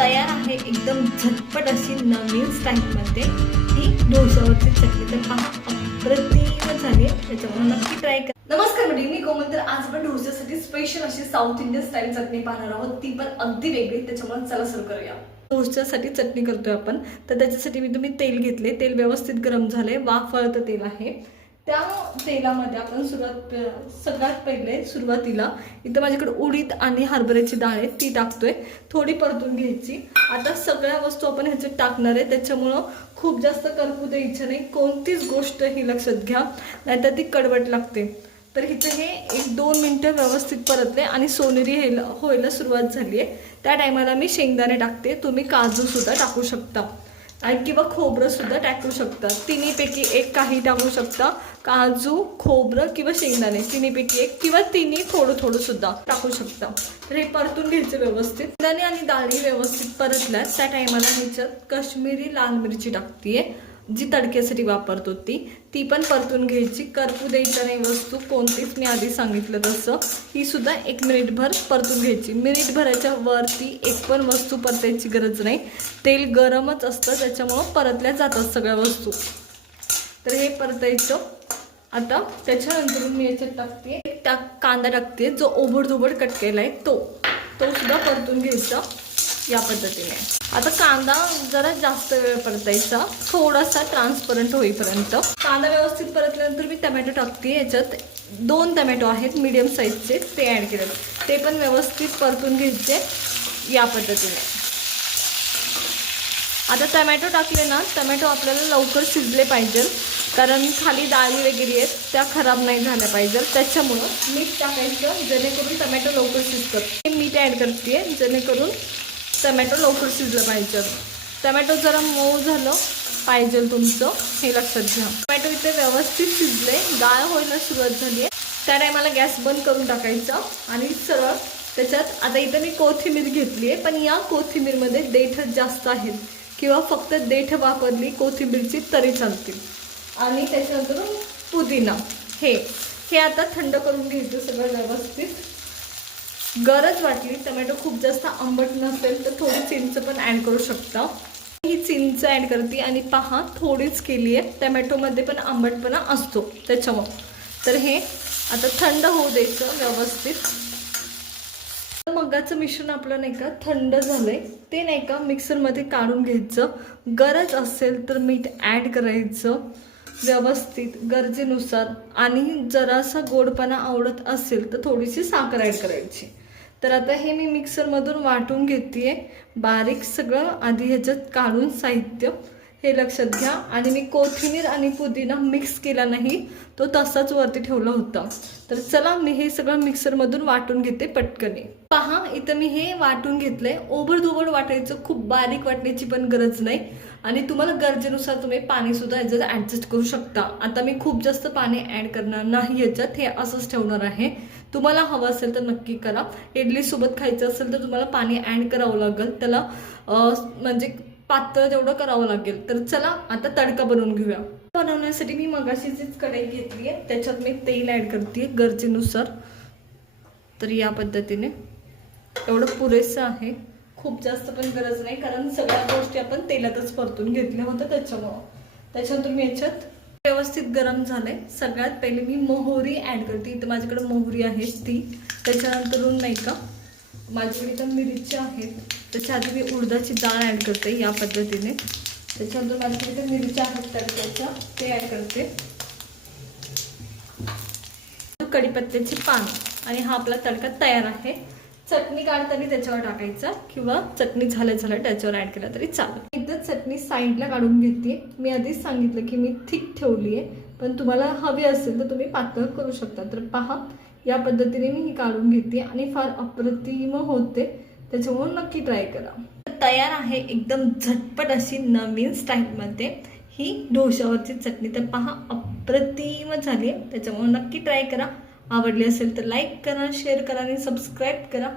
तयार आहे एकदम झटपट अशी नवीन स्टाईलमध्ये ही डोशावरची चटणी. तर पहा अप्रतिम झाली आहे, त्याच्यामुळे नक्की ट्राय करा. नमस्कार मंडळी, मी कोमल. तर आज आपण डोशासाठी स्पेशल अशी साऊथ इंडियन स्टाईल चटणी पाहणार आहोत, ती पण अगदी वेगळी. त्याच्यामुळे चला सुरू करूया. डोशासाठी चटणी करतोय आपण. तर त्याच्यासाठी मी तेल घेतले, तेल व्यवस्थित गरम झाले, वाफळतं तेल आहे. त्या तेलामध्ये आपण सगळ्यात पहिले सुरुवातीला इथं माझ्याकडे उडीद आणि हरभऱ्याची डाळ आहे, ती टाकतोय. थोडी परतून घ्यायची. आता सगळ्या वस्तू आपण ह्याच्यात टाकणार आहे, त्याच्यामुळं खूप जास्त करपू द्यायचं नाही. कोणतीच गोष्ट ही लक्षात घ्या, नाहीतर ती कडवट लागते. तर इथं हे 1-2 मिनटं व्यवस्थित परतले आणि सोनेरी व्हायला सुरुवात झाली आहे. त्या टायमाला मी शेंगदाणे टाकते. तुम्ही काजू सुद्धा टाकू शकता आणि किंवा खोबरं सुद्धा टाकू शकता. तिन्हीपैकी एक काही टाकू शकता. काजू, खोबरं किंवा शेंगदाणे तिन्हीपैकी एक, किंवा तिन्ही थोडं सुद्धा टाकू शकता. तर हे परतून घ्यायचं व्यवस्थित. शेंगदाणे आणि डाळी व्यवस्थित परतल्या त्या टायमाला ह्याच्यात काश्मीरी लाल मिरची टाकतीये, जी तडक्यासाठी वापरतो ती पण परतून घ्यायची. करपू द्यायचं नाही वस्तू कोणतीच, मी आधी सांगितलं तसं. ही सुद्धा 1 मिनिटभर परतून घ्यायची. मिनिटभराच्या वरती एक पण वस्तू परतायची गरज नाही. तेल गरमच असतं, त्याच्यामुळं परतल्या जातात सगळ्या वस्तू. तर हे परतायचं. आता त्याच्यानंतर मी याच्यात टाकते कांदा टाकते, जो ओबडधोबड कट केला आहे तो सुद्धा परतून घ्यायचा या पद्धतीने. आता कांदा जरा जास्त वेळ परतायचा, थोडासा ट्रान्सपरंट होईपर्यंत. कांदा व्यवस्थित परतल्यानंतर मी टमॅटो टाकते. याच्यात 2 टमॅटो आहेत मीडियम साईजचे, ते ॲड केले. ते पण व्यवस्थित परतून घ्यायचे या पद्धतीने. आता टमॅटो टाकले ना, टमॅटो आपल्याला लवकर शिजले पाहिजे, कारण खाली डाळी वगैरे आहेत, त्या खराब नाही झाल्या पाहिजे. त्याच्यामुळं मीठ टाकायचं, जेणेकरून टमॅटो लवकर शिजतात. मीठ ॲड करते जेणेकरून टमॅटो लवकर शिजलं पाहिजे. टमॅटो जरा मऊ झालं पाहिजे तुमचं, हे लक्षात घ्या. टमॅटो इथे व्यवस्थित शिजले, डाळ व्हायला सुरुवात झाली आहे. त्या टायमाला गॅस बंद करून टाकायचा आणि सरळ त्याच्यात आता इथं मी कोथिंबीर घेतली आहे, पण या कोथिंबीरमध्ये देठ जास्त आहेत, किंवा फक्त देठ वापरली कोथिंबीरची तरी चालतील. आणि त्याच्यानंतर पुदिना हे आता थंड करून घ्यायचं सगळं व्यवस्थित. गरज वाटली, टमॅटो खूप जास्त आंबट नसेल तर थोडी चिंच पण ॲड करू शकता. ही चिंच ॲड करते आणि पहा थोडीच केली आहे, टमॅटोमध्ये पण आंबटपणा असतो त्याच्यामुळं. तर हे आता थंड होऊ द्यायचं व्यवस्थित. मगाचं मिश्रण आपलं नाही का थंड झालंय, ते नाही का मिक्सरमध्ये काढून घ्यायचं. गरज असेल तर मीठ ॲड करायचं व्यवस्थित गरजेनुसार, आणि जरासा गोडपणा आवडत असेल तर थोडीशी साखर ॲड करायची. तर आता हे मी मिक्सरमधून वाटून घेते बारीक सगळं. आधी ह्याच्यात काढून साहित्य हे लक्षात घ्या. आणि मी कोथिंबीर आणि पुदिना मिक्स केला नाही, तो तसाच वरती ठेवला होता. तर चला मी हे सगळं मिक्सरमधून वाटून घेते पटकनी. पहा इथं मी हे वाटून घेतलंय. ओबडधोबड वाटायचं, खूप बारीक वाटण्याची पण गरज नाही. आणि तुम्हाला गरजेनुसार तुम्ही पाणी सुद्धा याच्यात ॲडजस्ट करू शकता. आता मी खूप जास्त पाणी ॲड करणार नाही याच्यात, हे असंच ठेवणार आहे. तुम्हाला हवं असेल तर नक्की करा. इडली सोबत खायचं असेल तर तुम्हाला पाणी ॲड करावं लागेल, त्याला म्हणजे पातळ जेवढं करावं लागेल. तर चला आता तडका बनवून घेऊया. बनवण्यासाठी मी मगाशीच कढई घेतली आहे, त्याच्यात मी तेल ॲड करते गरजेनुसार. तर या पद्धतीने एवढं पुरेसं आहे, खूप जास्त पण गरज नाही, कारण सगळ्या गोष्टी आपण तेलातच परतून घेतल्या होत्या त्याच्यामुळं. त्याच्यानंतर मी याच्यात व्यवस्थित गरम झालंय. सगळ्यात पहिले मी मोहरी ॲड करते. इथं माझ्याकडे मोहरी आहे ती. त्याच्यानंतरून नाही का माझ्याकडे इथं मिरच्या आहेत, त्याच्या आधी मी उडदाची डाळ ॲड करते या पद्धतीने. त्याच्यानंतर माझ्याकडे इथं मिरच्या आहेत तडक्याच्या, ते ॲड करते. कढीपत्त्याची पान, आणि हा आपला तडका तयार आहे. चटणी काढताना त्याच्यावर टाकायचा, किंवा चटणी झाल्या त्याच्यावर ॲड केला तरी चालेल. इथं चटणी साईडला काढून घेते. मी आधीच सांगितलं की मी थिक ठेवली आहे, पण तुम्हाला हवी असेल तर तुम्ही पातळ करू शकता. तर पहा या पद्धतीने मी ही काढून घेते आणि फार अप्रतिम होते, त्याच्यामुळे नक्की ट्राय करा. तयार आहे एकदम झटपट अशी नवीन स्टाईलमध्ये ही डोशावरची चटणी. तर पहा अप्रतिम झाली आहे, त्याच्यामुळे नक्की ट्राय करा. आवडली असेल तर लाईक करा, शेअर करा आणि सबस्क्राईब करा.